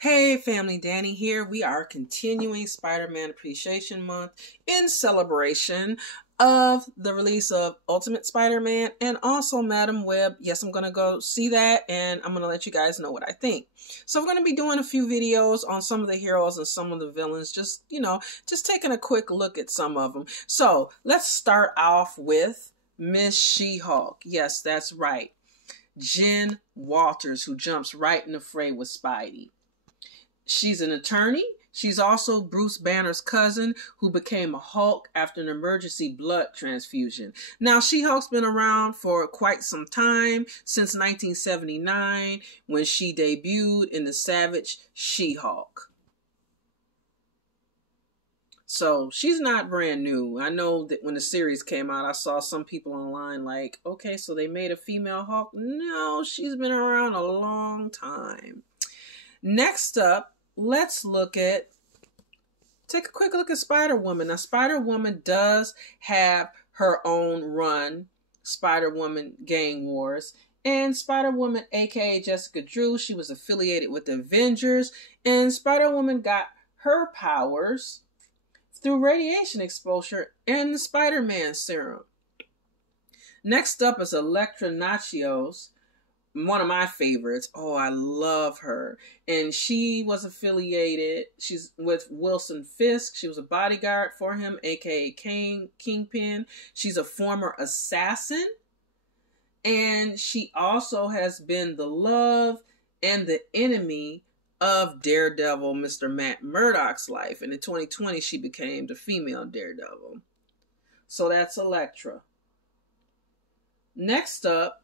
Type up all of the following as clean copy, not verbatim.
Hey family, Danny here. We are continuing Spider-Man Appreciation Month in celebration of the release of Ultimate Spider-Man and also Madam Web. Yes, I'm going to go see that and I'm going to let you guys know what I think. So we're going to be doing a few videos on some of the heroes and some of the villains, just taking a quick look at some of them. So let's start off with Miss She-Hulk. Yes, that's right. Jen Walters, who jumps right in the fray with Spidey. She's an attorney. She's also Bruce Banner's cousin who became a Hulk after an emergency blood transfusion. Now, She-Hulk's been around for quite some time, since 1979, when she debuted in the Savage She-Hulk. So she's not brand new. I know that when the series came out, I saw some people online like, okay, so they made a female Hulk? No, she's been around a long time. Next up, let's take a quick look at Spider-Woman. Now, Spider-Woman does have her own run, Spider-Woman Gang Wars. And Spider-Woman, aka Jessica Drew, she was affiliated with the Avengers. And Spider-Woman got her powers through radiation exposure and the Spider-Man serum. Next up is Elektra Natchios, one of my favorites. Oh, I love her. And she was affiliated. She's with Wilson Fisk. She was a bodyguard for him, aka Kingpin. She's a former assassin. And she also has been the love and the enemy of Daredevil, Mr. Matt Murdock's life. And in 2020, she became the female Daredevil. So that's Elektra. Next up,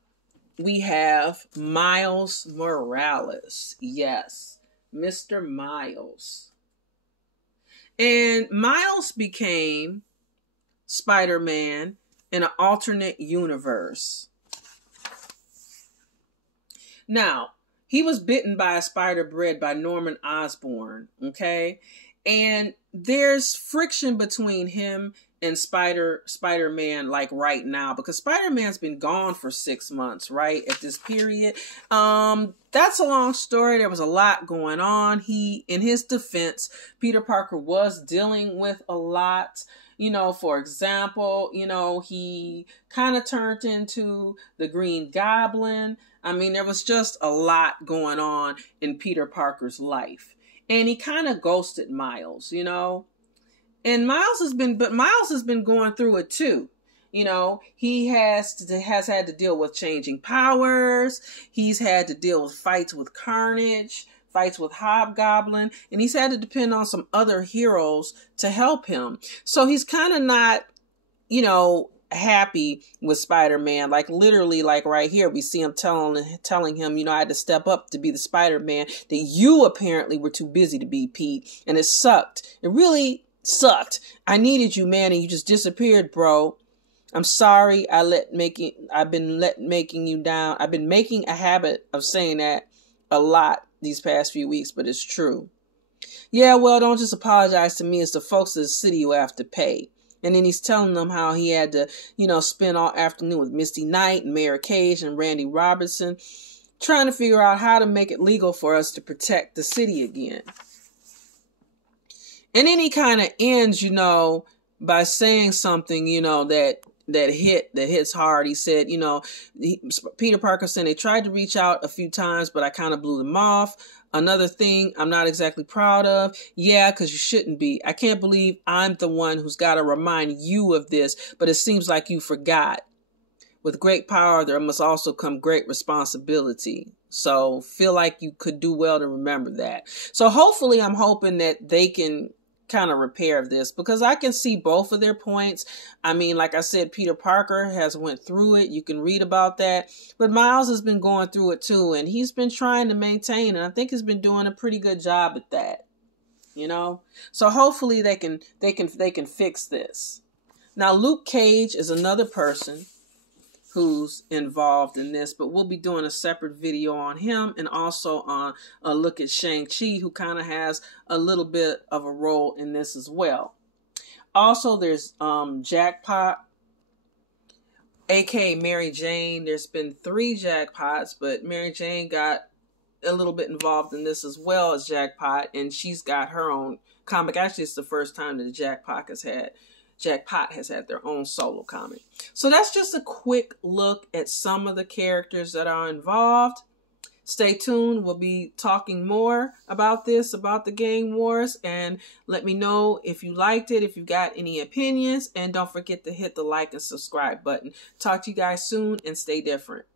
we have Miles Morales. Yes, Mr. Miles. And Miles became Spider-Man in an alternate universe. Now, he was bitten by a spider bred by Norman Osborn, okay? And there's friction between him and Spider-Man like right now, because Spider-Man's been gone for 6 months, right, at this period. That's a long story. There was a lot going on. In his defense, Peter Parker was dealing with a lot. For example, he kind of turned into the Green Goblin. I mean, there was just a lot going on in Peter Parker's life. And he kind of ghosted Miles, And Miles has been going through it too. He has had to deal with changing powers. He's had to deal with fights with Carnage, fights with Hobgoblin, and he's had to depend on some other heroes to help him. So he's kind of not, happy with Spider-Man. Like literally, like right here, we see him telling him, I had to step up to be the Spider-Man that you apparently were too busy to be, Pete. And it sucked. It really sucked. I needed you, man, and you just disappeared, bro. I'm sorry. I've been making you down. I've been making a habit of saying that a lot these past few weeks, but it's true. Yeah, well, don't just apologize to me. It's the folks of the city who have to pay. And then he's telling them how he had to, spend all afternoon with Misty Knight and Mayor Cage and Randy Robertson, trying to figure out how to make it legal for us to protect the city again. And then he kind of ends, by saying something, that hits hard. He said, Peter Parker said they tried to reach out a few times, but I kind of blew them off. Another thing I'm not exactly proud of. Yeah, because you shouldn't be. I can't believe I'm the one who's got to remind you of this, but it seems like you forgot. With great power, there must also come great responsibility. So feel like you could do well to remember that. So hopefully I'm hoping that they can kind of repair this, because I can see both of their points. I mean, like I said, Peter Parker has went through it. You can read about that, but Miles has been going through it too, and he's been trying to maintain, and I think he's been doing a pretty good job at that. So hopefully they can fix this. Now, Luke Cage is another person who's involved in this, but we'll be doing a separate video on him, and also on a look at Shang-Chi, who kind of has a little bit of a role in this as well. Also, there's Jackpot, aka Mary Jane. There's been 3 Jackpots, but Mary Jane got a little bit involved in this as well as Jackpot, and she's got her own comic. Actually, it's the first time that Jackpot has had their own solo comic. So that's just a quick look at some of the characters that are involved. Stay tuned. We'll be talking more about this, about the Gang Wars, and let me know if you liked it, if you got any opinions, and don't forget to hit the like and subscribe button. Talk to you guys soon, and stay different.